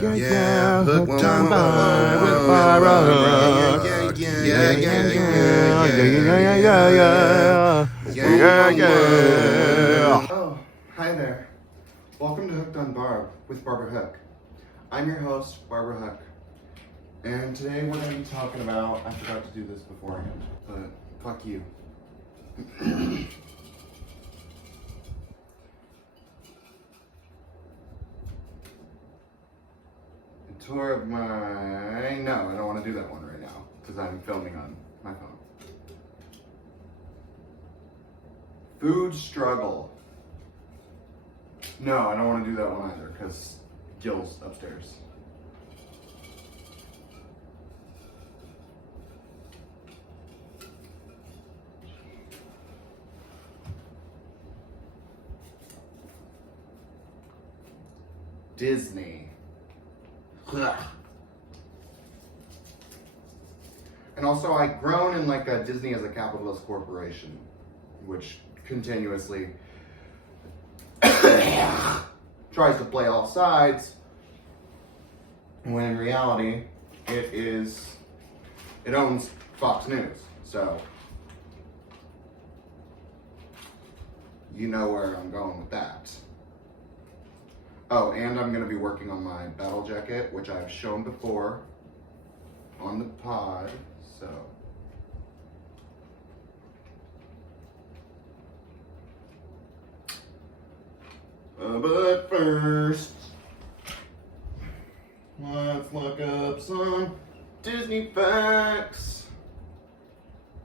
Yeah, hooked on Barb with Barbara Hook. Yeah. Oh, hi there. Welcome to Hooked on Barb with Barbara Hook. I'm your host, Barbara Hook. And today we're going to be talking about, I forgot to do this beforehand, but fuck you. A tour of my, no, I don't want to do that one right now because I'm filming on my phone. Food struggle. No, I don't want to do that one either because Gil's upstairs. Disney. Ugh. And also, I've grown in like a Disney as a capitalist corporation, which continuously tries to play all sides, when in reality, it owns Fox News. So, you know where I'm going with that. Oh, and I'm going to be working on my battle jacket, which I've shown before on the pod, so. But first, let's look up some Disney facts.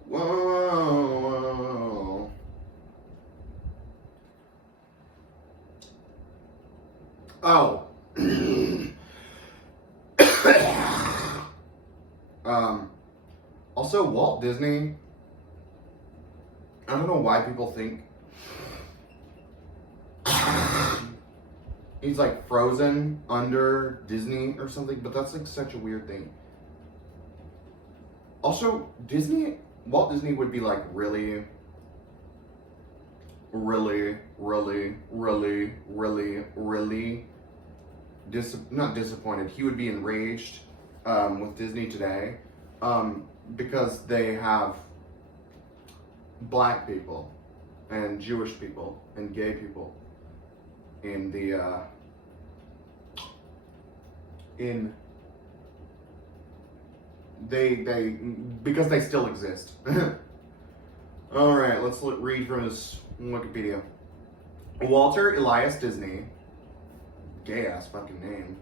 Whoa. Oh. Also, Walt Disney, I don't know why people think he's like frozen under Disney or something, but that's like such a weird thing. Also, Walt Disney would be like really not disappointed. He would be enraged with Disney today because they have black people and Jewish people and gay people in the because they still exist. All right, let's read from his Wikipedia. Walter Elias Disney, gay ass fucking name,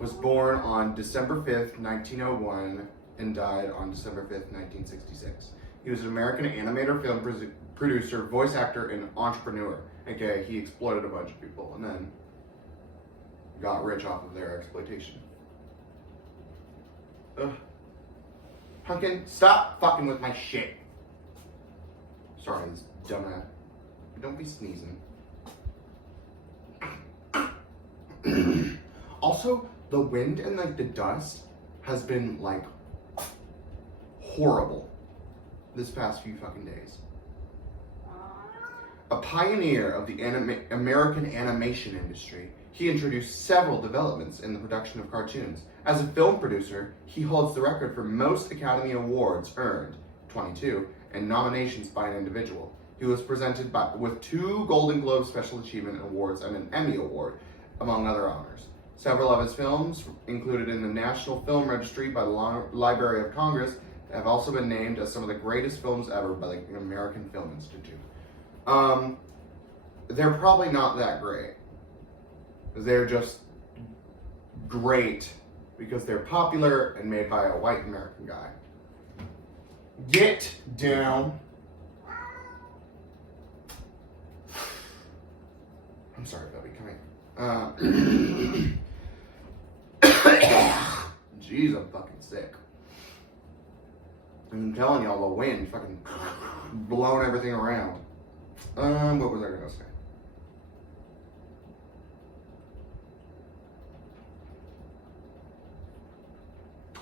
was born on December 5th, 1901 and died on December 5th, 1966. He was an American animator, film producer, voice actor, and entrepreneur. Okay, he exploited a bunch of people and then got rich off of their exploitation. Ugh. Pumpkin, stop fucking with my shit. Sorry, this dumbass. Don't be sneezing. Also, the wind and like the dust has been like horrible this past few fucking days. A pioneer of the American animation industry, he introduced several developments in the production of cartoons. As a film producer, he holds the record for most Academy Awards earned, 22, and nominations by an individual. He was presented with 2 Golden Globe Special Achievement Awards and an Emmy Award, among other honors. Several of his films, included in the National Film Registry by the Library of Congress, have also been named as some of the greatest films ever by the American Film Institute. They're probably not that great. They're just great because they're popular and made by a white American guy. Get down. I'm sorry, Bubby, come here. Jeez, I'm fucking sick. I'm telling y'all, the wind fucking blowing everything around. What was I gonna say?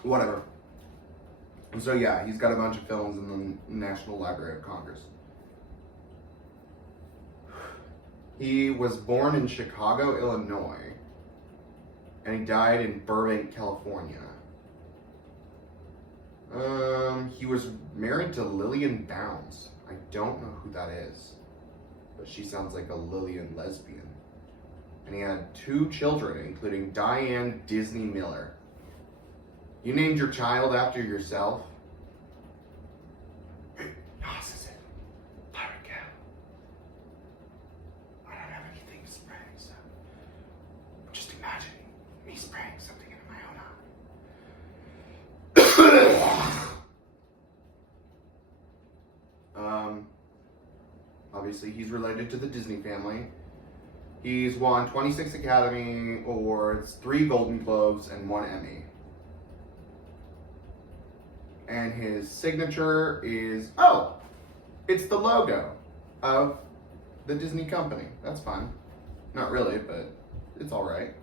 Whatever. So yeah, he's got a bunch of films in the National Library of Congress. He was born in Chicago, Illinois. and he died in Burbank, California. He was married to Lillian Bounds. I don't know who that is, but she sounds like a Lillian lesbian. And he had 2 children, including Diane Disney Miller. You named your child after yourself? Narcissism. Pirate Cow. I don't have anything to spray, so just imagine me spraying something into my own eye. Obviously, he's related to the Disney family. He's won 26 Academy Awards, 3 Golden Globes, and 1 Emmy. And his signature is, it's the logo of the Disney company. That's fun. Not really, but it's alright.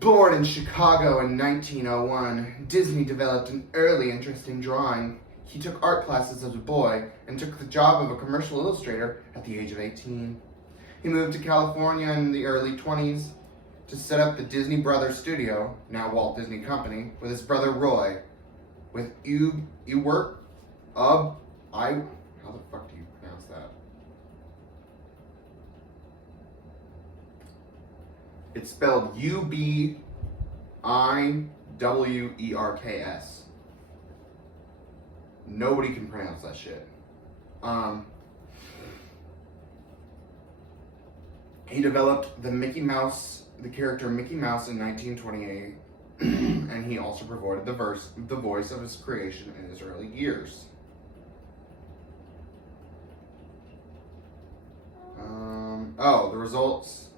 Born in Chicago in 1901, Disney developed an early interest in drawing. He took art classes as a boy and took the job of a commercial illustrator at the age of 18. He moved to California in the early 20s to set up the Disney Brothers Studio, now Walt Disney Company, with his brother Roy, with how the fuck do you pronounce that? It's spelled Ubiwerks. Nobody can pronounce that shit. He developed the character Mickey Mouse in 1928, and he also provided the voice of his creation in his early years. The results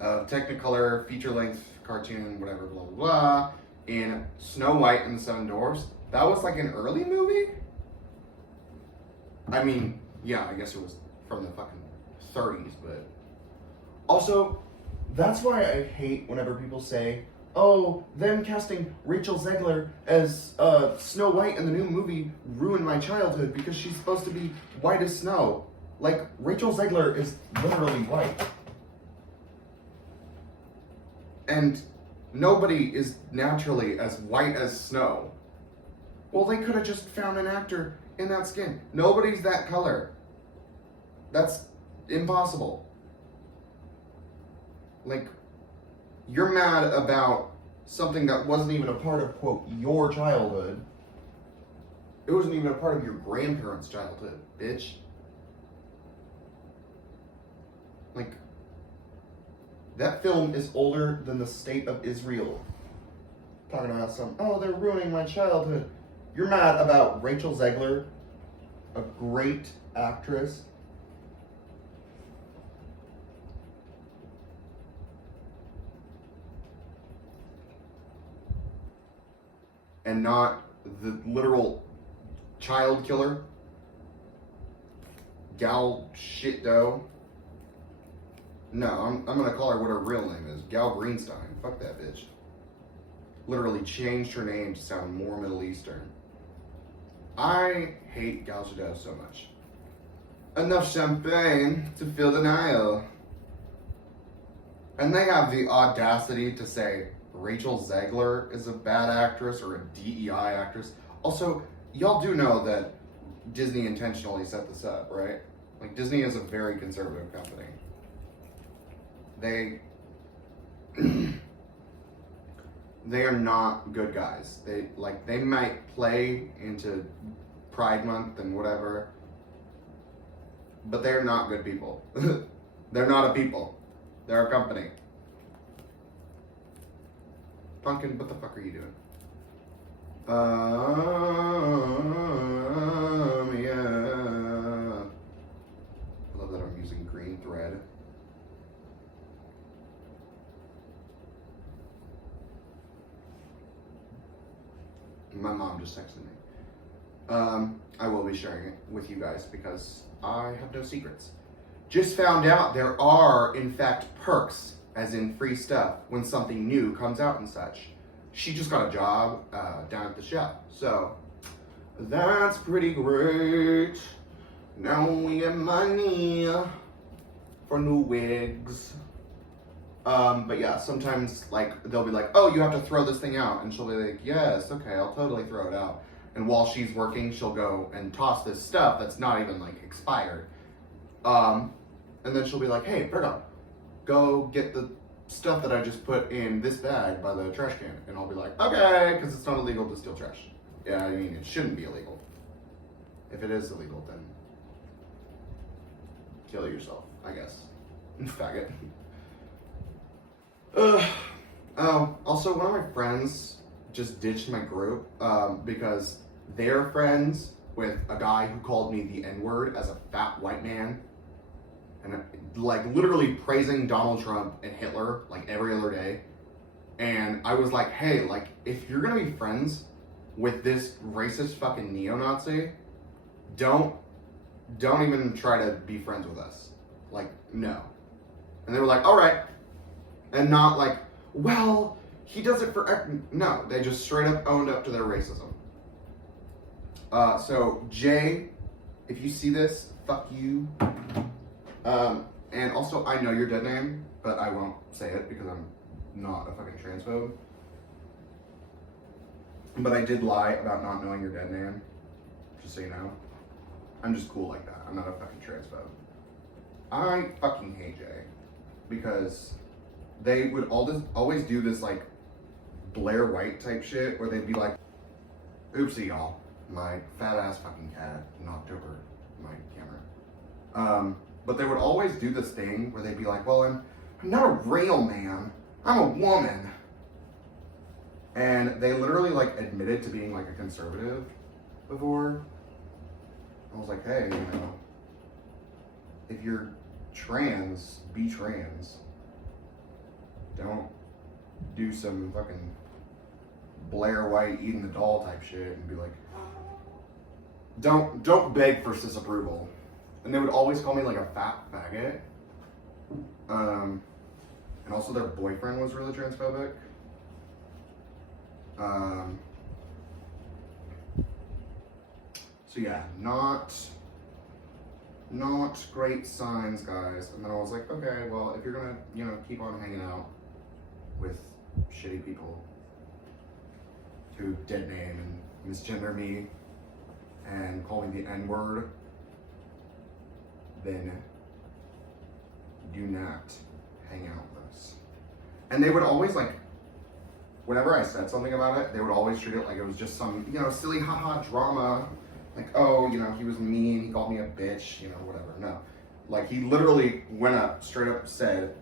of Technicolor feature-length cartoon, whatever, blah, blah, blah, in Snow White and the Seven Dwarfs. That was like an early movie? I mean, yeah, I guess it was from the fucking 30s, but... Also, that's why I hate whenever people say, them casting Rachel Zegler as Snow White in the new movie ruined my childhood because she's supposed to be white as snow. Like, Rachel Zegler is literally white. And nobody is naturally as white as snow. Well, they could have just found an actor in that skin. Nobody's that color. That's impossible. Like, you're mad about something that wasn't even a part of, quote, your childhood. It wasn't even a part of your grandparents' childhood, bitch. Like, that film is older than the state of Israel. Talking about they're ruining my childhood. You're mad about Rachel Zegler, a great actress. And not the literal child killer, Gal Shitdo. No, I'm gonna call her what her real name is, Gal Greenstein. Fuck that bitch. Literally changed her name to sound more Middle Eastern. I hate Gal Gadot so much. Enough champagne to fill the Nile. And they have the audacity to say Rachel Zegler is a bad actress or a DEI actress. Also, y'all do know that Disney intentionally set this up, right? Like, Disney is a very conservative company. They are not good guys. They might play into Pride Month and whatever, but they're not good people. They're not a people. They're a company. Pumpkin, what the fuck are you doing? Yeah. I love that I'm using green thread. My mom just texted me. I will be sharing it with you guys because I have no secrets. Just found out there are, in fact, perks, as in free stuff, when something new comes out and such. She just got a job down at the shop, so that's pretty great. Now we get money for new wigs. But yeah, sometimes like they'll be like, "Oh, you have to throw this thing out," and she'll be like, "Yes, okay, I'll totally throw it out." And while she's working, she'll go and toss this stuff that's not even like expired. And then she'll be like, "Hey, Virgo, go get the stuff that I just put in this bag by the trash can." And I'll be like, "Okay," because it's not illegal to steal trash. Yeah, I mean, it shouldn't be illegal. If it is illegal, then kill yourself, I guess. Faggot. Also, one of my friends just ditched my group because they're friends with a guy who called me the N-word as a fat white man. And like literally praising Donald Trump and Hitler like every other day. And I was like, hey, like if you're gonna be friends with this racist fucking neo-Nazi, don't even try to be friends with us. Like, no. And they were like, all right. And not like, well, he does it for... No, they just straight up owned up to their racism. So, Jay, if you see this, fuck you. And also, I know your dead name, but I won't say it because I'm not a fucking transphobe. But I did lie about not knowing your dead name, just so you know. I'm just cool like that. I'm not a fucking transphobe. I fucking hate Jay because they would always do this like Blair White type shit where they'd be like, oopsie y'all, my fat ass fucking cat knocked over my camera. But they would always do this thing where they'd be like, well, I'm not a real man, I'm a woman. And they literally like admitted to being like a conservative before. I was like, hey, you know, if you're trans, be trans. Don't do some fucking Blair White eating the doll type shit and be like, don't beg for disapproval. And they would always call me like a fat faggot. And also their boyfriend was really transphobic. So yeah, not great signs, guys. And then I was like, okay, well, if you're gonna, you know, keep on hanging out with shitty people who dead name and misgender me and call me the N-word, then do not hang out with us. And they would always like, whenever I said something about it, they would always treat it like it was just some, you know, silly haha drama. Like, oh, you know, he was mean, he called me a bitch, you know, whatever. No. Like, he literally went up, straight up said,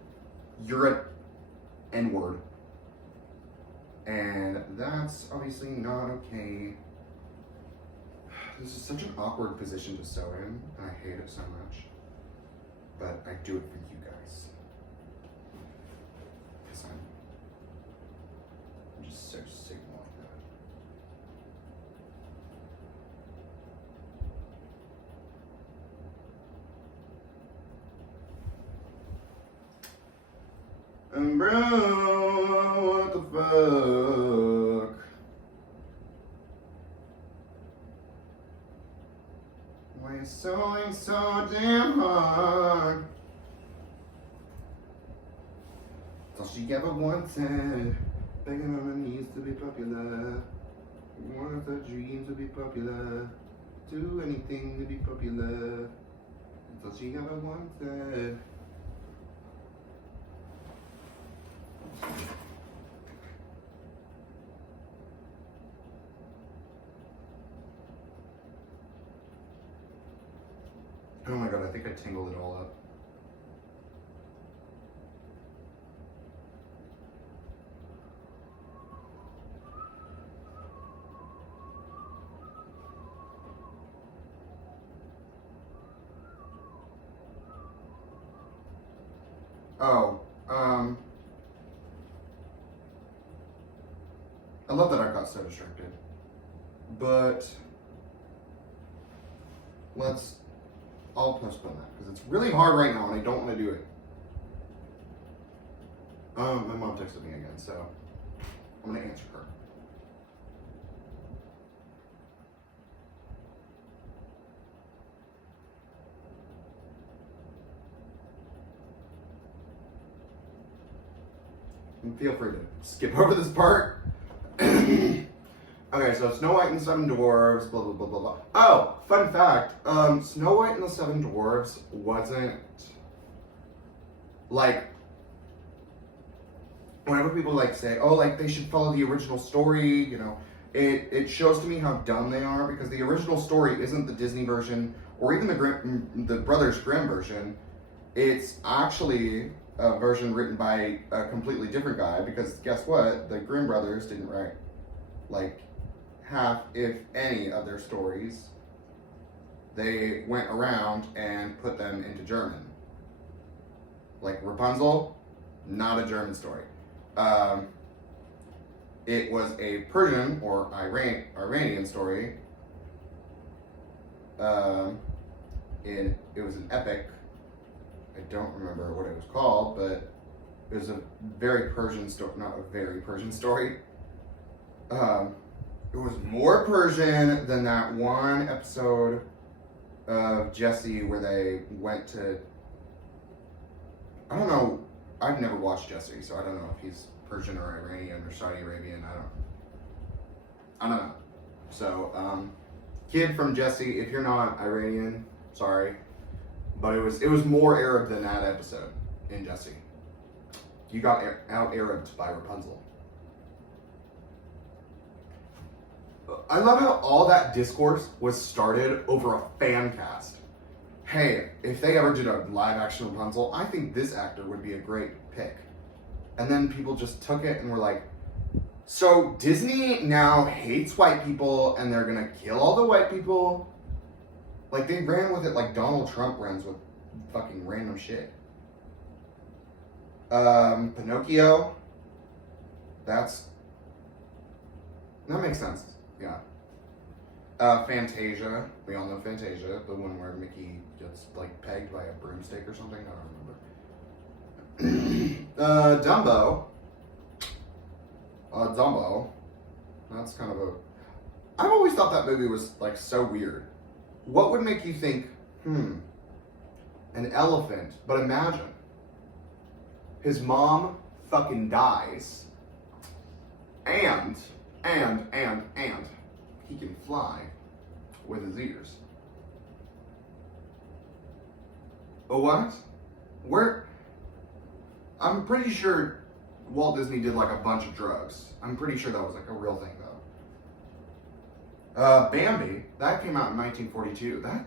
you're an N-word. And that's obviously not okay. This is such an awkward position to sew in, and I hate it so much. But I do it for you guys. Because I'm just so sick like that. And bro, what the fuck? Why you sewing so damn hard? That's all she ever wanted. Begging on her knees to be popular. Wanted her dreams to be popular. Do anything to be popular. That's all she ever wanted. Oh my god, I think I tangled it all up. Oh, I love that I got so distracted. But I'll postpone that because it's really hard right now and I don't want to do it. My mom texted me again, so I'm gonna answer her. feel free to skip over this part. Okay, so Snow White and the Seven Dwarves, blah, blah, blah, blah, blah. Oh, fun fact, Snow White and the Seven Dwarves wasn't, like, whenever people, like, say, oh, like, they should follow the original story, you know, it shows to me how dumb they are, because the original story isn't the Disney version, or even the Brothers Grimm version. It's actually a version written by a completely different guy, because guess what? The Grimm brothers didn't write, like, half, if any, of their stories. They went around and put them into German. Like Rapunzel, not a German story. It was a Persian or Iranian story. It was an epic. I don't remember what it was called, but it was a very Persian story. Not a very Persian story. It was more Persian than that one episode of Jessie where they went to, I don't know, I've never watched Jessie, so I don't know if he's Persian or Iranian or Saudi Arabian, I don't know. So, kid from Jessie, if you're not Iranian, sorry, but it was more Arab than that episode in Jessie. You got out-Arabed by Rapunzel. I love how all that discourse was started over a fan cast. Hey, if they ever did a live-action Rapunzel, I think this actor would be a great pick. And then people just took it and were like, so Disney now hates white people and they're gonna kill all the white people? Like, they ran with it like Donald Trump runs with fucking random shit. Pinocchio. That makes sense. Yeah. Fantasia. We all know Fantasia, the one where Mickey gets like pegged by a broomstick or something. I don't remember. Dumbo. Dumbo. That's kind of a. I've always thought that movie was like so weird. What would make you think, an elephant? But imagine, his mom fucking dies, and he can fly with his ears. What? Where? I'm pretty sure Walt Disney did like a bunch of drugs. I'm pretty sure that was like a real thing though. Bambi, that came out in 1942. That,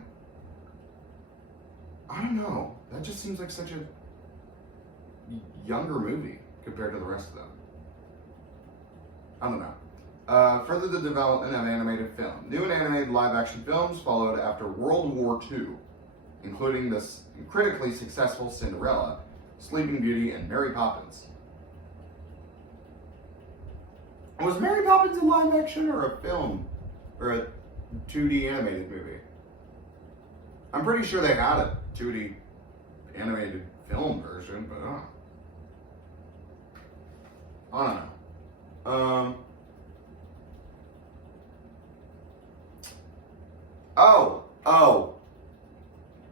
I don't know. That just seems like such a younger movie compared to the rest of them. I don't know. Further the development of animated film. New and animated live-action films followed after World War II, including the critically successful Cinderella, Sleeping Beauty, and Mary Poppins. Was Mary Poppins a live-action or a film? Or a 2D animated movie? I'm pretty sure they had a 2D animated film version, but I don't know.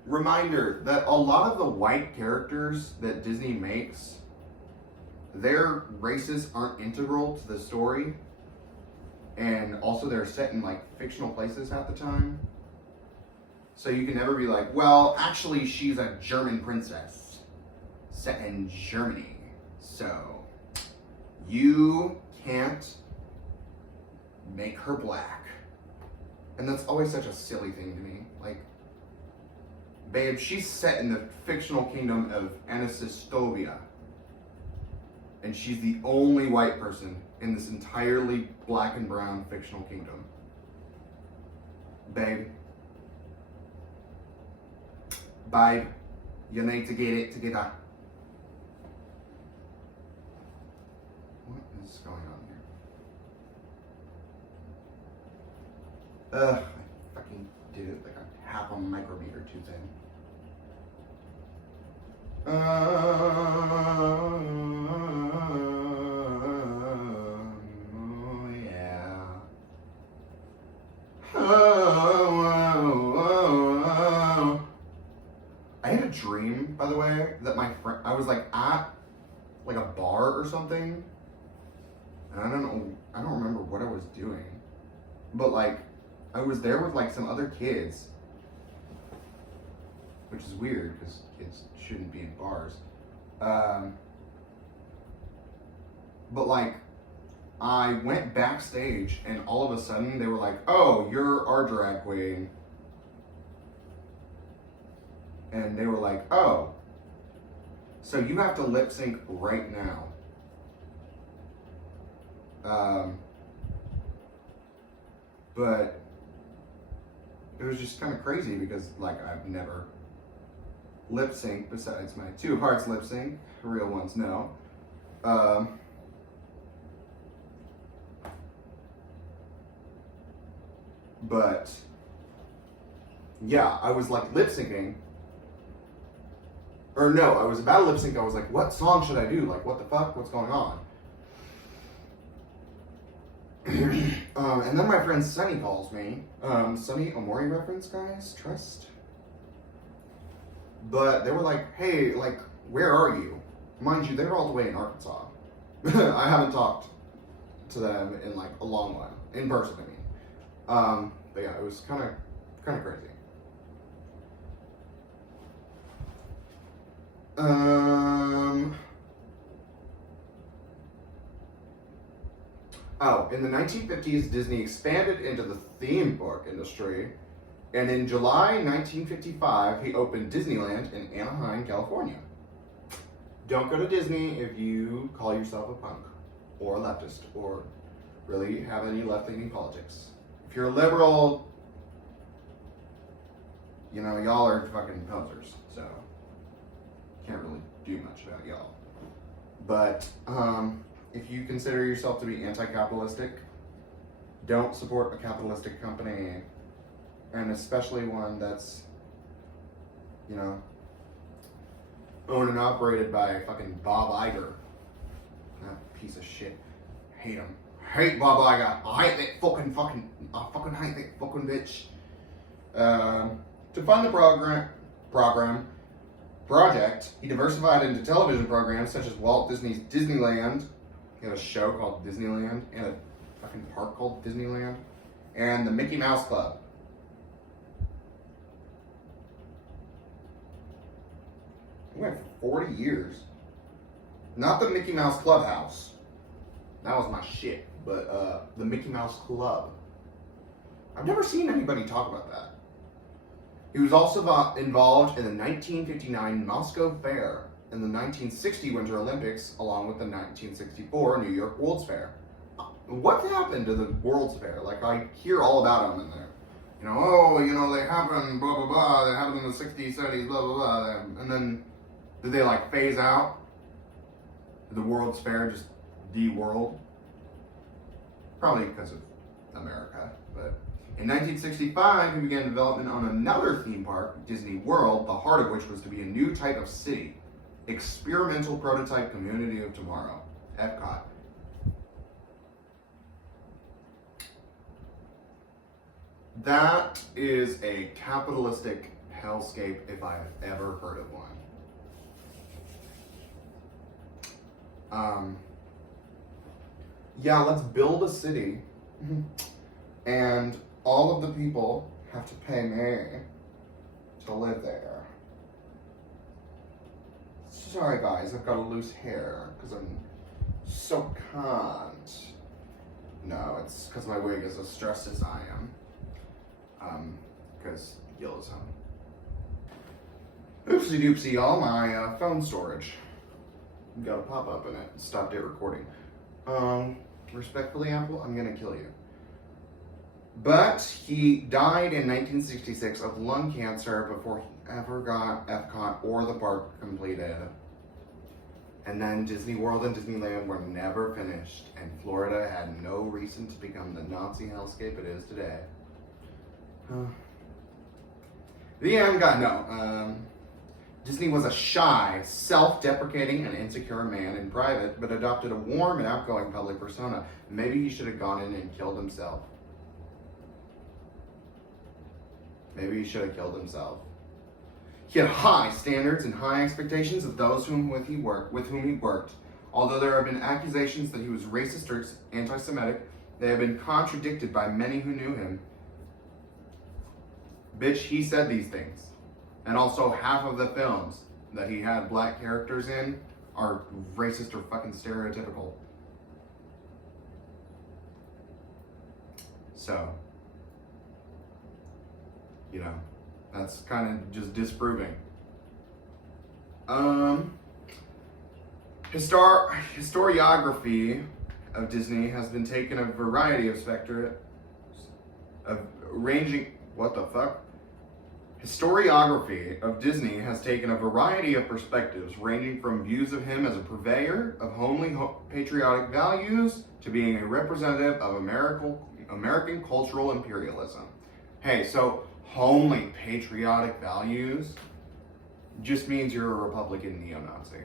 Reminder that a lot of the white characters that Disney makes, their races aren't integral to the story. And also they're set in like fictional places half the time. So you can never be like, well, actually she's a German princess set in Germany. So you can't make her black. And that's always such a silly thing to me. Like, babe, she's set in the fictional kingdom of Anisistovia. And she's the only white person in this entirely black and brown fictional kingdom. Babe, you need to get it together. What is going on here? I fucking did it like a half a micrometer too thin. I had a dream, by the way, that my friend, I was like at like a bar or something. And I don't remember what I was doing. But like, I was there with like some other kids. Which is weird, because kids shouldn't be in bars. But like, I went backstage and all of a sudden they were like, oh, you're our drag queen. And they were like, oh, so you have to lip sync right now. But it was just kind of crazy because like I've never lip sync besides my 2 Hearts lip sync, real ones no. But yeah, I was like lip syncing. Or no, I was about to lip sync. I was like, what song should I do? Like, what the fuck? What's going on? And then my friend Sunny calls me. Sunny Omori reference, guys? Trust? But they were like, hey, like, where are you? Mind you, they're all the way in Arkansas. I haven't talked to them in like a long while. In person, I mean. But yeah, it was kind of crazy. Oh, in the 1950s, Disney expanded into the theme park industry, and in July 1955, he opened Disneyland in Anaheim, California. Don't go to Disney if you call yourself a punk, or a leftist, or really have any left-leaning politics. If you're a liberal, you know, y'all are fucking posers, so can't really do much about y'all. But if you consider yourself to be anti-capitalistic, don't support a capitalistic company, and especially one that's, you know, owned and operated by fucking Bob Iger. That piece of shit. Hate him. Hate Bob Iger. I hate that I fucking hate that fucking bitch. To fund the project, he diversified into television programs such as Walt Disney's Disneyland. He had a show called Disneyland and a fucking park called Disneyland, and the Mickey Mouse Club. He went for 40 years. Not the Mickey Mouse Clubhouse. That was my shit. But the Mickey Mouse Club. I've never seen anybody talk about that. He was also involved in the 1959 Moscow Fair and the 1960 Winter Olympics, along with the 1964 New York World's Fair. What happened to the World's Fair? Like, I hear all about them in there. You know, oh, you know, they happened, blah, blah, blah. They happened in the 60s, 70s, blah, blah, blah. And then, did they, like, phase out? Did the World's Fair just de-world? Probably because of America, but... In 1965, he began development on another theme park, Disney World, the heart of which was to be a new type of city. Experimental Prototype Community of Tomorrow, Epcot. That is a capitalistic hellscape if I've ever heard of one. Yeah, let's build a city, and all of the people have to pay me to live there. Sorry guys, I've got a loose hair because I'm so cunt. No, it's because my wig is as stressed as I am. Because Yellowstone. Oopsie doopsie, y'all, my phone storage got a pop-up in it. Stopped it recording. Respectfully, Apple, I'm gonna kill you. But he died in 1966 of lung cancer before he ever got Epcot or the park completed. And then Disney World and Disneyland were never finished, and Florida had no reason to become the Nazi hellscape it is today. The end got no. Disney was a shy, self-deprecating, and insecure man in private, but adopted a warm and outgoing public persona. Maybe he should have gone in and killed himself. Maybe he should have killed himself. He had high standards and high expectations of those with whom he worked. Although there have been accusations that he was racist or anti-Semitic, they have been contradicted by many who knew him. Bitch, he said these things. And also half of the films that he had black characters in are racist or fucking stereotypical. So, you know, that's kind of just disproving. Historiography of Disney has been taken a variety of Historiography of Disney has taken a variety of perspectives, ranging from views of him as a purveyor of homely patriotic values to being a representative of American cultural imperialism. Hey, so homely patriotic values just means you're a Republican neo-Nazi.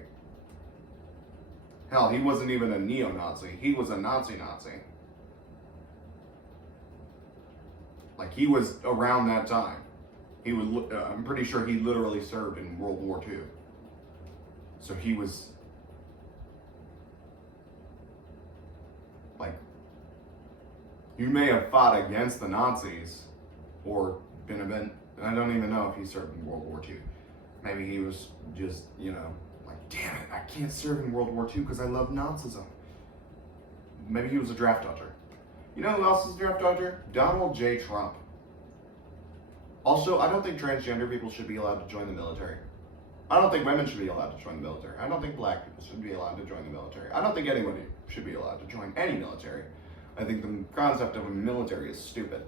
Hell, he wasn't even a neo-Nazi. He was a Nazi-Nazi. Like, he was around that time. He was, I'm pretty sure he literally served in World War II. So he was, like, you may have fought against the Nazis or been I don't even know if he served in World War II. Maybe he was just, you know, like, damn it, I can't serve in World War II because I love Nazism. Maybe he was a draft dodger. You know who else is a draft dodger? Donald J. Trump. Also, I don't think transgender people should be allowed to join the military. I don't think women should be allowed to join the military. I don't think black people should be allowed to join the military. I don't think anybody should be allowed to join any military. I think the concept of a military is stupid.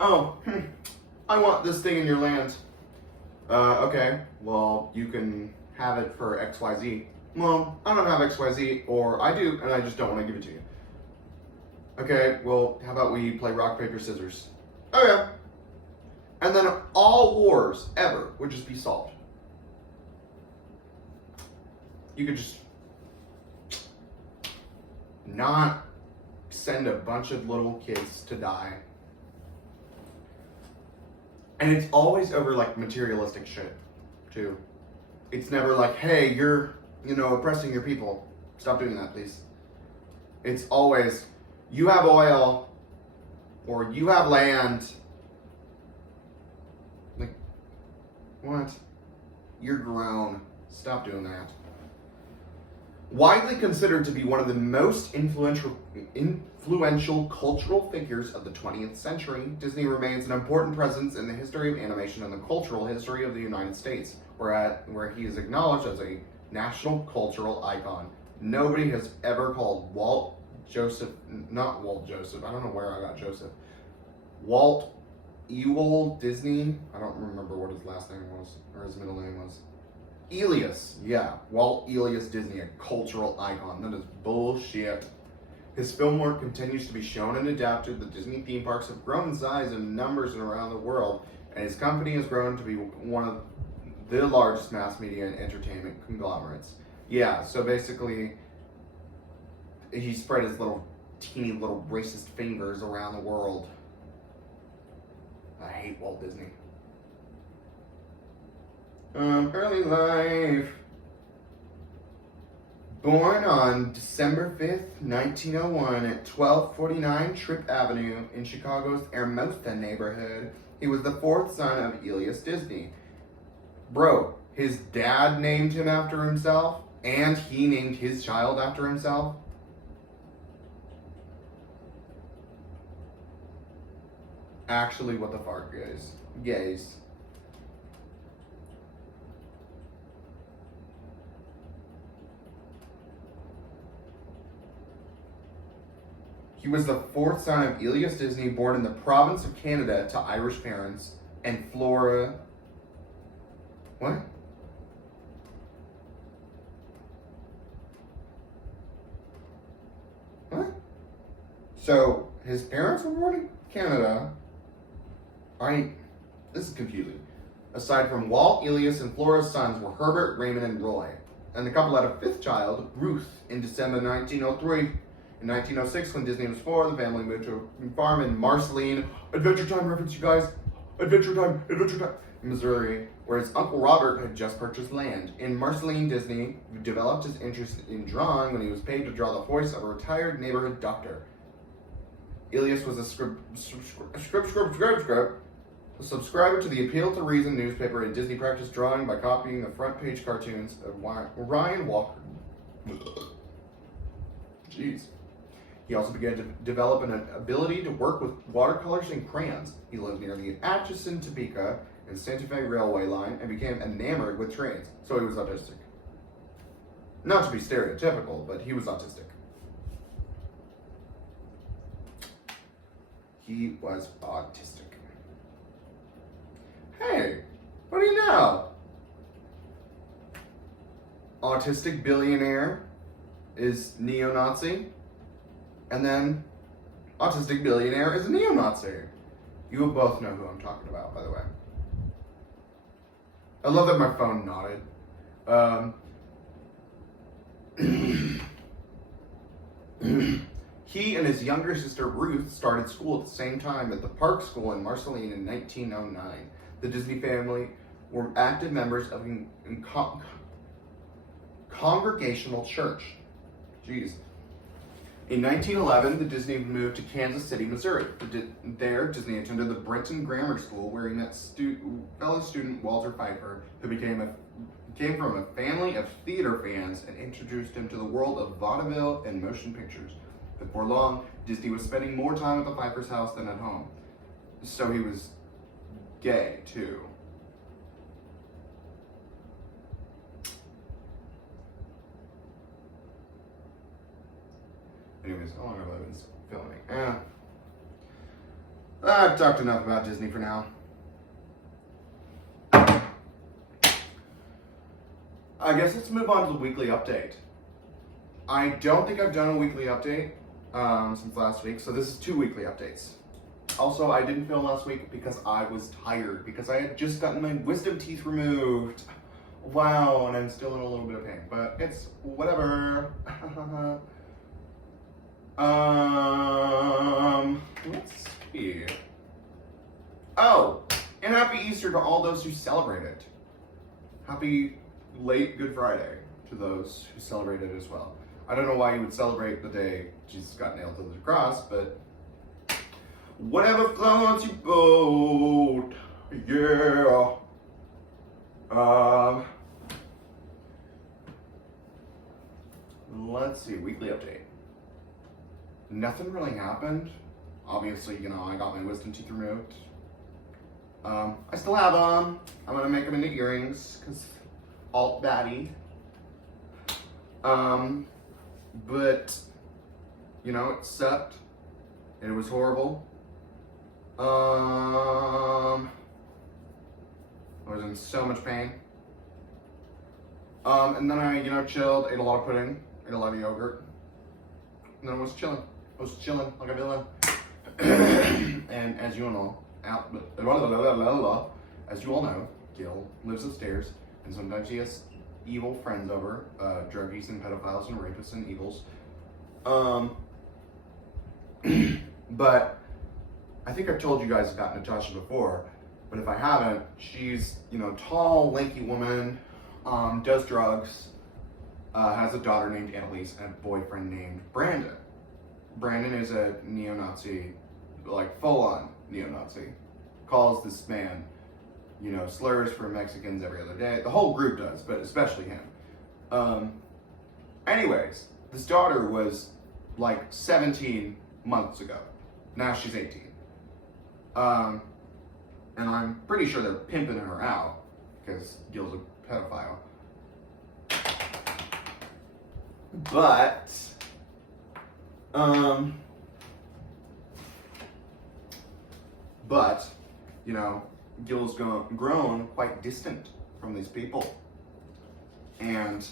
Oh, I want this thing in your land. Okay, well, you can have it for XYZ. Well, I don't have XYZ, or I do, and I just don't want to give it to you. Okay, well, how about we play rock, paper, scissors? Okay. And then all wars ever would just be solved. You could just not send a bunch of little kids to die. And it's always over like materialistic shit, too. It's never like, hey, you're, you know, oppressing your people. Stop doing that, please. It's always, you have oil, or you have land. Like, what? You're grown. Stop doing that. Widely considered to be one of the most influential cultural figures of the 20th century, Disney remains an important presence in the history of animation and the cultural history of the United States, where he is acknowledged as a national cultural icon. Nobody has ever called Walt Joseph, I don't know where I got Joseph. Walt Ewell Disney, I don't remember what his last name was, or his middle name was. Elias, yeah, Walt Elias Disney, a cultural icon. That is bullshit. His film work continues to be shown and adapted. The Disney theme parks have grown in size and numbers around the world, and his company has grown to be one of the largest mass media and entertainment conglomerates. Yeah, so basically, he spread his teeny little racist fingers around the world. I hate Walt Disney. Early life. Born on December 5th, 1901 at 1249 Tripp Avenue in Chicago's Hermosa neighborhood, he was the fourth son of Elias Disney. Bro, his dad named him after himself, and he named his child after himself. Actually, what the fuck, guys? Gays. He was the fourth son of Elias Disney, born in the province of Canada to Irish parents, and Flora... What? What? So, his parents were born in Canada. This is confusing. Aside from Walt, Elias, and Flora's sons were Herbert, Raymond, and Roy. And the couple had a fifth child, Ruth, in December 1903. In 1906, when Disney was 4, the family moved to a farm in Marceline. Adventure Time reference, you guys. Adventure Time, Adventure Time. Missouri, where his Uncle Robert had just purchased land. In Marceline, Disney developed his interest in drawing when he was paid to draw the voice of a retired neighborhood doctor. Elias was a subscriber to the Appeal to Reason newspaper, and Disney practiced drawing by copying the front page cartoons of Ryan Walker. Jeez. He also began to develop an ability to work with watercolors and crayons. He lived near the Atchison, Topeka, and Santa Fe railway line and became enamored with trains, so he was autistic. Not to be stereotypical, but he was autistic. He was autistic. Hey, what do you know? Autistic billionaire is neo-Nazi, and then autistic billionaire is a neo-Nazi. You will both know who I'm talking about, by the way. I love that my phone nodded. He and his younger sister Ruth started school at the same time at the Park School in Marceline in 1909. The Disney family were active members of Congregational Church. Jeez. In 1911, the Disney moved to Kansas City, Missouri. There, Disney attended the Brenton Grammar School, where he met fellow student Walter Pfeiffer, who came from a family of theater fans and introduced him to the world of vaudeville and motion pictures. Before long, Disney was spending more time at the Pfeiffer's house than at home. So he was gay, too. Anyways, how long have I been filming? I've talked enough about Disney for now. I guess let's move on to the weekly update. I don't think I've done a weekly update since last week, so this is 2 weekly updates. Also, I didn't film last week because I was tired, because I had just gotten my wisdom teeth removed. Wow, and I'm still in a little bit of pain, but it's whatever. Let's see. Oh, and happy Easter to all those who celebrate it. Happy late Good Friday to those who celebrate it as well. I don't know why you would celebrate the day Jesus got nailed to the cross, but whatever floats your boat, yeah. Let's see, weekly update. Nothing really happened. Obviously, I got my wisdom teeth removed. I still have them. I'm gonna make them into earrings, because alt baddie. But, it sucked. It was horrible. I was in so much pain. And then I, chilled, ate a lot of pudding, ate a lot of yogurt. And then I was chilling. I was chilling like a villain. And as you all know, Gil lives upstairs, and sometimes he has evil friends over, druggies and pedophiles and rapists and evils. But I think I've told you guys about Natasha before, but if I haven't, she's, tall, lanky woman, does drugs, has a daughter named Annalise and a boyfriend named Brandon. Brandon is a neo-Nazi, like full-on neo-Nazi. Calls this man, slurs for Mexicans every other day. The whole group does, but especially him. Anyways, this daughter was like 17 months ago. Now she's 18. And I'm pretty sure they're pimping her out because Gil's a pedophile. But, Gil's grown quite distant from these people. And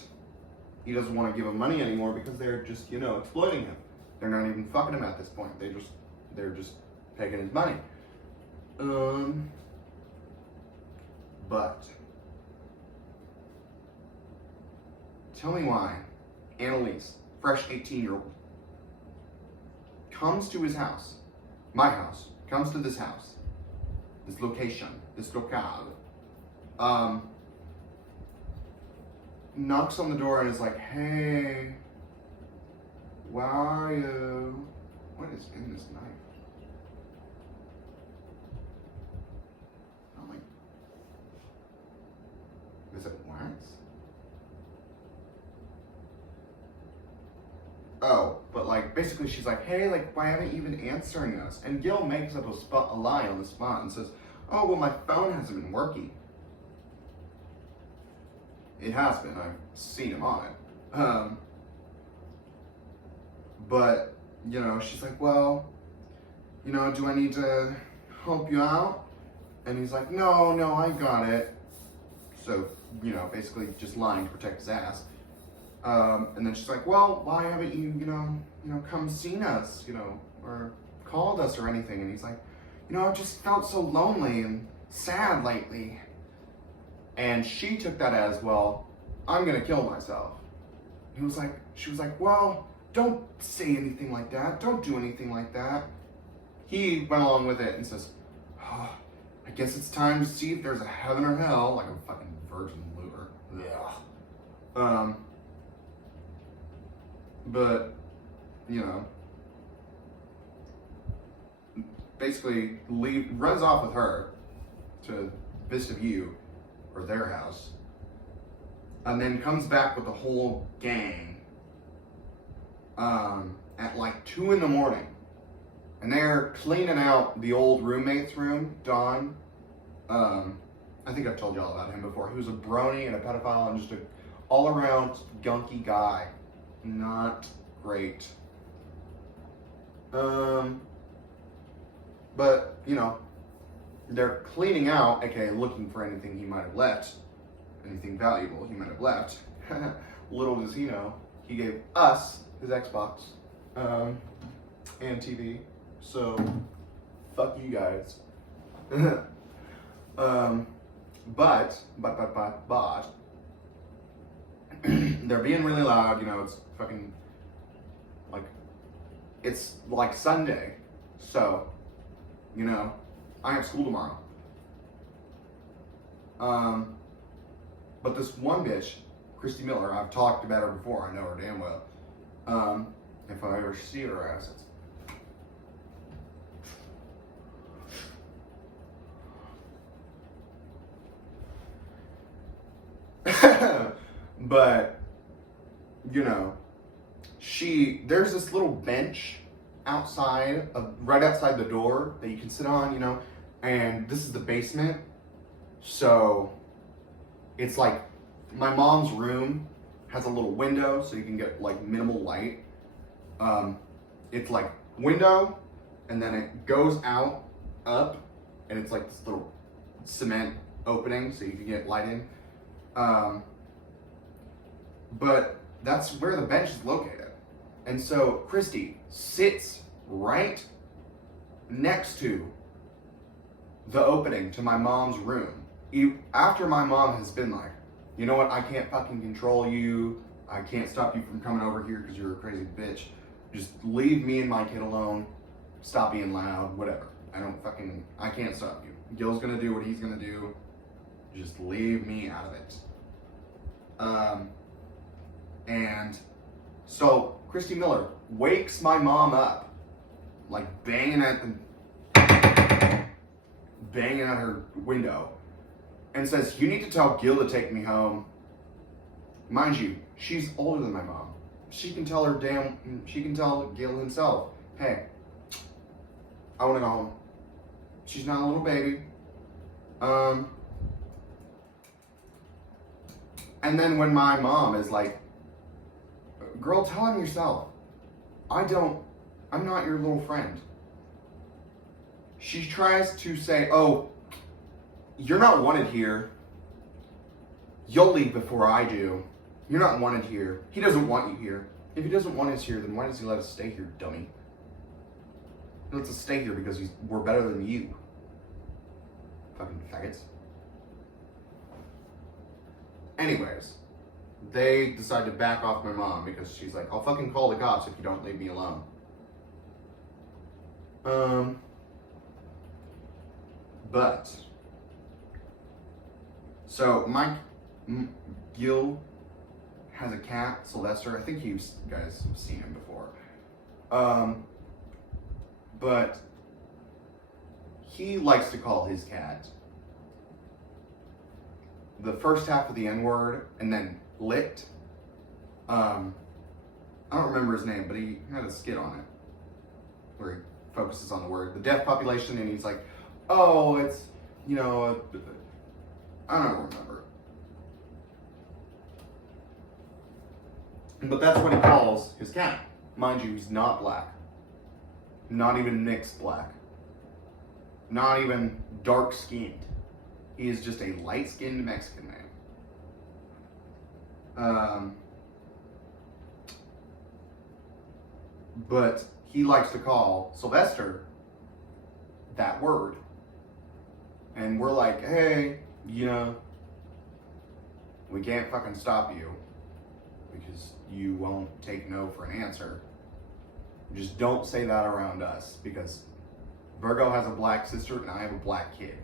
he doesn't want to give them money anymore because they're just, exploiting him. They're not even fucking him at this point. They're just taking his money. But tell me why Annalise, fresh 18-year-old, comes to his house, my house, comes to this house, this location, this locale, knocks on the door and is like, hey, where are you? What is in this knife? I'm like, is it wax? Oh, but like basically she's like, hey, like why haven't you been answering us? And Gil makes up a lie on the spot and says, oh, well my phone hasn't been working. It has been, I've seen him on it. But, you know, she's like, well, you know, do I need to help you out? And he's like, no, I got it. So, you know, basically just lying to protect his ass. And then she's like, well, why haven't you, you know, come seen us, you know, or called us or anything? And he's like, you know, I've just felt so lonely and sad lately. And she took that as, well, I'm gonna kill myself. She was like, well, don't say anything like that. Don't do anything like that. He went along with it and says, oh, I guess it's time to see if there's a heaven or hell, like a fucking virgin lure. Yeah. But, you know, basically runs off with her to Vista View, or their house, and then comes back with the whole gang at like 2 a.m. And they're cleaning out the old roommate's room, Don. I think I've told y'all about him before. He was a brony and a pedophile and just an all-around gunky guy. Not great. But, you know, they're cleaning out, aka looking for anything he might have left, anything valuable he might have left. Little does he know, he gave us his Xbox and TV. So, fuck you guys. But they're being really loud. You know, it's fucking like it's like Sunday, so you know. I have school tomorrow. But this one bitch, Christy Miller, I've talked about her before, I know her damn well. If I ever see her ass, but, you know, there's this little bench right outside the door that you can sit on, you know, and this is the basement, so it's like my mom's room has a little window so you can get like minimal light. It's like window, and then it goes up, and it's like this little cement opening so you can get light in. But that's where the bench is located. And so Christy sits right next to the opening to my mom's room. After my mom has been like, you know what, I can't fucking control you. I can't stop you from coming over here because you're a crazy bitch. Just leave me and my kid alone. Stop being loud, whatever. I can't stop you. Gil's gonna do what he's gonna do. Just leave me out of it. And so Christy Miller wakes my mom up, like banging at her window, and says, you need to tell Gil to take me home. Mind you, she's older than my mom. She can tell Gil himself, hey, I want to go home. She's not a little baby. And then when my mom is like, girl, tell him yourself. I'm not your little friend. She tries to say, oh, you're not wanted here. You'll leave before I do. You're not wanted here. He doesn't want you here. If he doesn't want us here, then why does he let us stay here, dummy? He lets us stay here because we're better than you. Fucking faggots. Anyways, they decide to back off my mom because she's like, I'll fucking call the cops if you don't leave me alone. But So Mike Gill has a cat, Sylvester. I think you guys have seen him before. But he likes to call his cat the first half of the N-word and then lit. I don't remember his name, but he had a skit on it where he focuses on the word, the deaf population, and he's like, oh, it's, I don't remember. But that's what he calls his cat. Mind you, he's not black. Not even mixed black. Not even dark skinned. He is just a light skinned Mexican man. But he likes to call Sylvester that word. And we're like, hey, we can't fucking stop you because you won't take no for an answer. Just don't say that around us because Virgo has a black sister and I have a black kid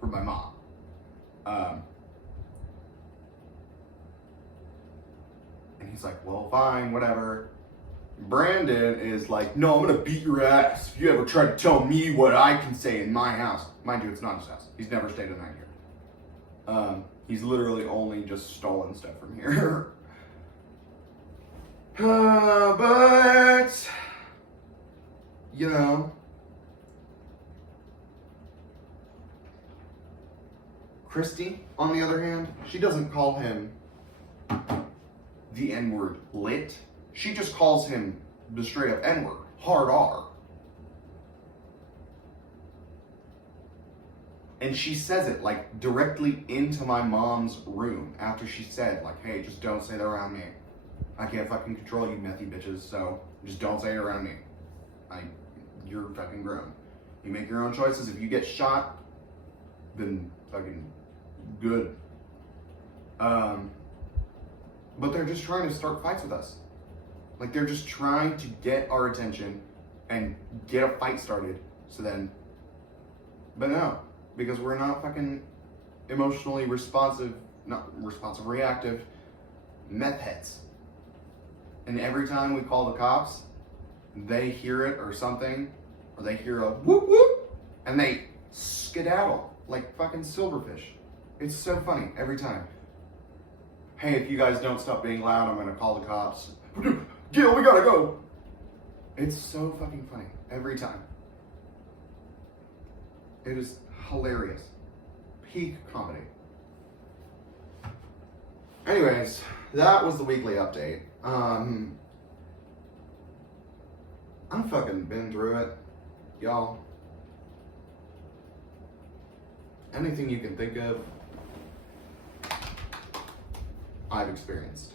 from my mom. And he's like, well, fine, whatever. Brandon is like, no, I'm gonna beat your ass if you ever try to tell me what I can say in my house. Mind you, it's not his house. He's never stayed a night here. He's literally only just stolen stuff from here. But, Christy, on the other hand, she doesn't call him the N-word lit. She just calls him the straight up N-word, hard R. And she says it like directly into my mom's room after she said like, hey, just don't say that around me. I can't fucking control you methy bitches, so just don't say it around me. You're fucking grown. You make your own choices. If you get shot, then fucking good. But they're just trying to start fights with us. Like, they're just trying to get our attention and get a fight started. So then, but no, because we're not fucking emotionally reactive meth heads. And every time we call the cops, they hear it or something, or they hear a whoop whoop, and they skedaddle like fucking silverfish. It's so funny every time. Hey, if you guys don't stop being loud, I'm gonna call the cops. Gil, we gotta go. It's so fucking funny every time. It is hilarious. Peak comedy. Anyways, that was the weekly update. I've fucking been through it, y'all. Anything you can think of, I've experienced.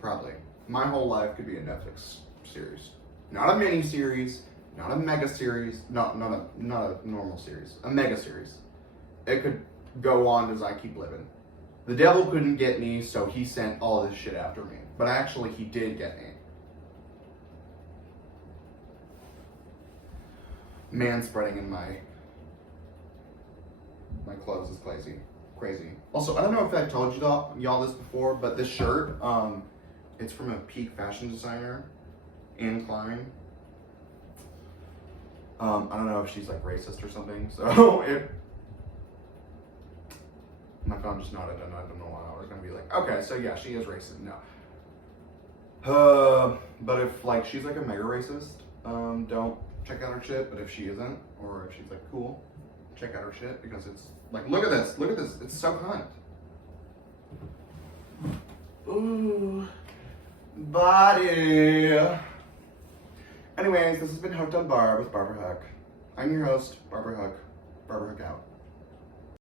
Probably. My whole life could be a Netflix series. Not a mini series, not a mega series, not a normal series, a mega series. It could go on as I keep living. The devil couldn't get me, so he sent all this shit after me. But actually, he did get me. Man-spreading in my clothes is crazy. Also, I don't know if I've told y'all this before, but this shirt, it's from a peak fashion designer, Anne Klein. I don't know if she's like racist or something, so my phone just nodded and I don't know why. I was gonna be like, okay, so yeah, she is racist. No. But if like she's like a mega racist, don't check out her shit. But if she isn't, or if she's like cool, check out her shit because it's like, look at this, it's so cunt. Ooh, body. Anyways, this has been Hooked on Barb with Barbara Huck. I'm your host, Barbara Huck. Barbara Huck out.